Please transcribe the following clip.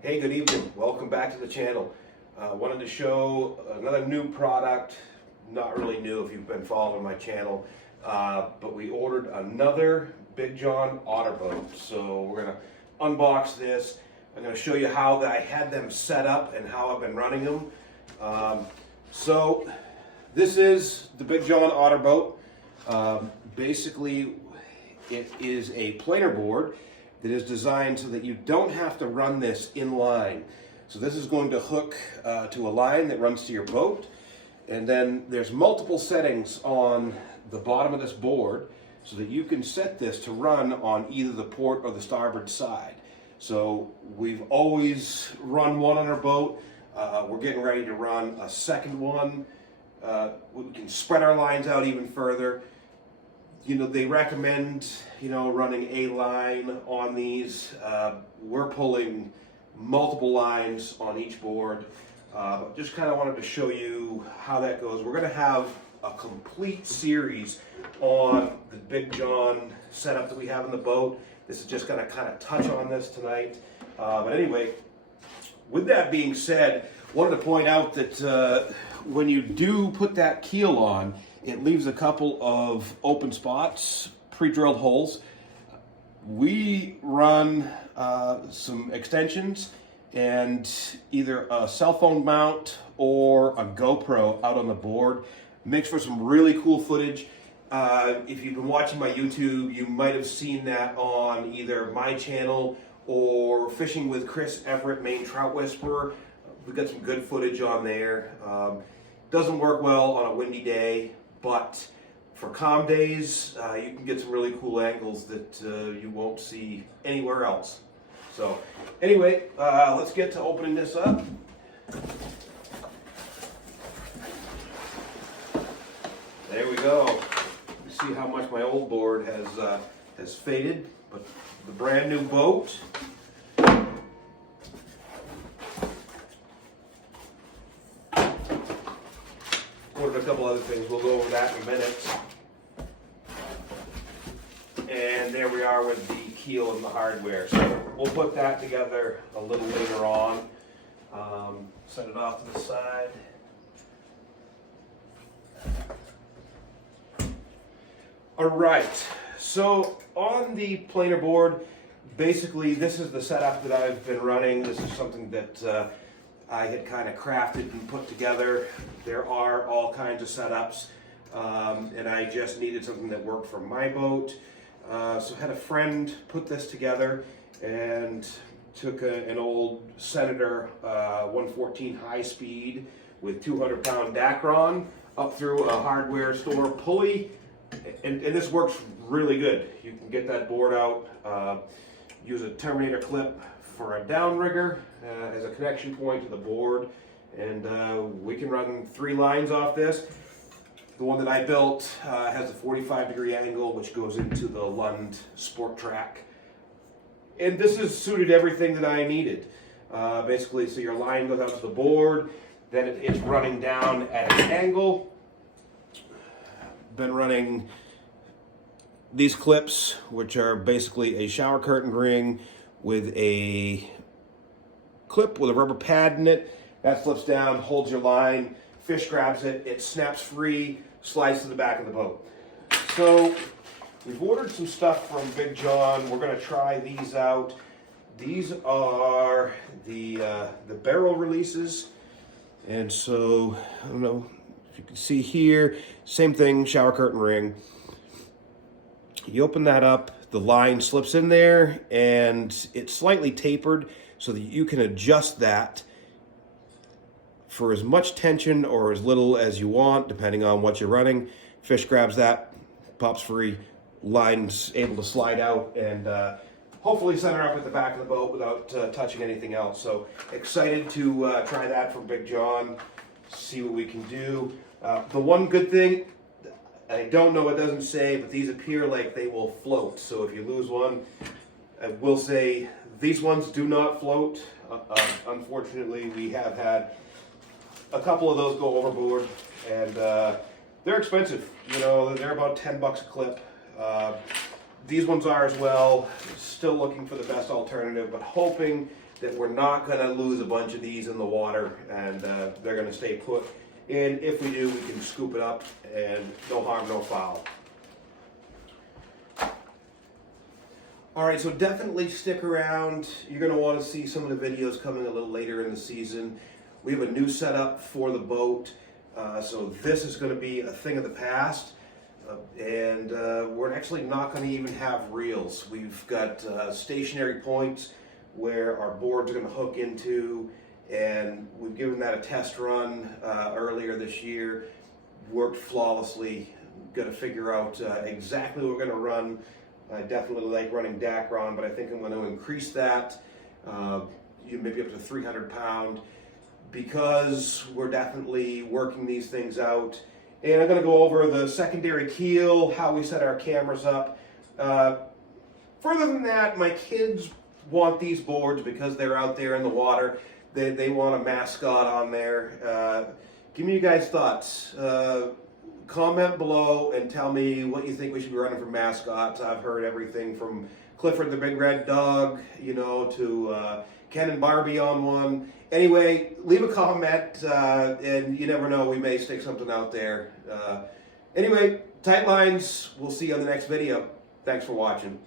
Hey, good evening. Welcome back to the channel. Wanted to show another new product. Not really new if you've been following my channel, but we ordered another BigJon Otter boat. So we're going to unbox this. I'm going to show you how I had them set up and how I've been running them. So this is the BigJon Otter boat. Basically, it is a planer board that is designed so that you don't have to run this in line. So this is going to hook to a line that runs to your boat, and then there's multiple settings on the bottom of this board so that you can set this to run on either the port or the starboard side. So we've always run one on our boat. We're getting ready to run a second one. We can spread our lines out even further. You know, they recommend, running a line on these. We're pulling multiple lines on each board. Just kind of wanted to show you how that goes. We're going to have a complete series on the BigJon setup that we have in the boat. This is just going to kind of touch on this tonight. But anyway, with that being said, wanted to point out that when you do put that keel on, it leaves a couple of open spots, pre-drilled holes. We run some extensions and either a cell phone mount or a GoPro out on the board. Makes for some really cool footage. If you've been watching my YouTube, you might have seen that on either my channel or Fishing with Chris Everett, Maine Trout Whisperer. We've got some good footage on there. Doesn't work well on a windy day, but for calm days, you can get some really cool angles that you won't see anywhere else. So anyway, let's get to opening this up. There we go. You see how much my old board has faded, but the brand new boat. Ordered a couple other things. We'll go over that in a minute. And there we are with the keel and the hardware. So we'll put that together a little later on. Set it off to the side. All right. So on the planer board, basically this is the setup that I've been running. This is something that I had kind of crafted and put together. There are all kinds of setups, and I just needed something that worked for my boat. So I had a friend put this together and took an old Senator 114 high speed with 200-pound Dacron up through a hardware store pulley, and this works really good. You can get that board out, use a Terminator clip for a downrigger as a connection point to the board, and we can run 3 lines off this. The one that I built has a 45-degree angle which goes into the Lund Sport Track, and this has suited everything that I needed. Basically, so your line goes out to the board, then it's running down at an angle. Been running these clips, which are basically a shower curtain ring with a clip with a rubber pad in it. That slips down, holds your line, fish grabs it, it snaps free, slides to the back of the boat. So we've ordered some stuff from BigJon. We're going to try these out. These are the barrel releases, and so I don't know if you can see here, same thing, shower curtain ring. You open that up, the line slips in there, and it's slightly tapered so that you can adjust that for as much tension or as little as you want, depending on what you're running. Fish grabs that, pops free, line's able to slide out, and hopefully center up at the back of the boat without touching anything else. So excited to try that from BigJon, see what we can do. The one good thing, I don't know, it doesn't say, but these appear like they will float. So if you lose one, I will say these ones do not float. Unfortunately, we have had a couple of those go overboard, and they're expensive. They're about $10 a clip. These ones are as well. Still looking for the best alternative, but hoping that we're not going to lose a bunch of these in the water, and they're going to stay put. And if we do, we can scoop it up, and no harm, no foul. All right, so definitely stick around. You're going to want to see some of the videos coming a little later in the season. We have a new setup for the boat, so this is going to be a thing of the past. And we're actually not going to even have reels. We've got stationary points where our boards are going to hook into, and we've given that a test run earlier this year. Worked flawlessly. Got to figure out exactly what we're going to run. I definitely like running Dacron, but I think I'm going to increase that, maybe up to 300 pound, because we're definitely working these things out. And I'm going to go over the secondary keel, how we set our cameras up. Further than that, my kids want these boards because they're out there in the water. They want a mascot on there. Give me you guys' thoughts. Comment below and tell me what you think we should be running for mascots. I've heard everything from Clifford the Big Red Dog, to Ken and Barbie on one. Anyway, leave a comment, and you never know, we may stick something out there. Anyway, tight lines. We'll see you on the next video. Thanks for watching.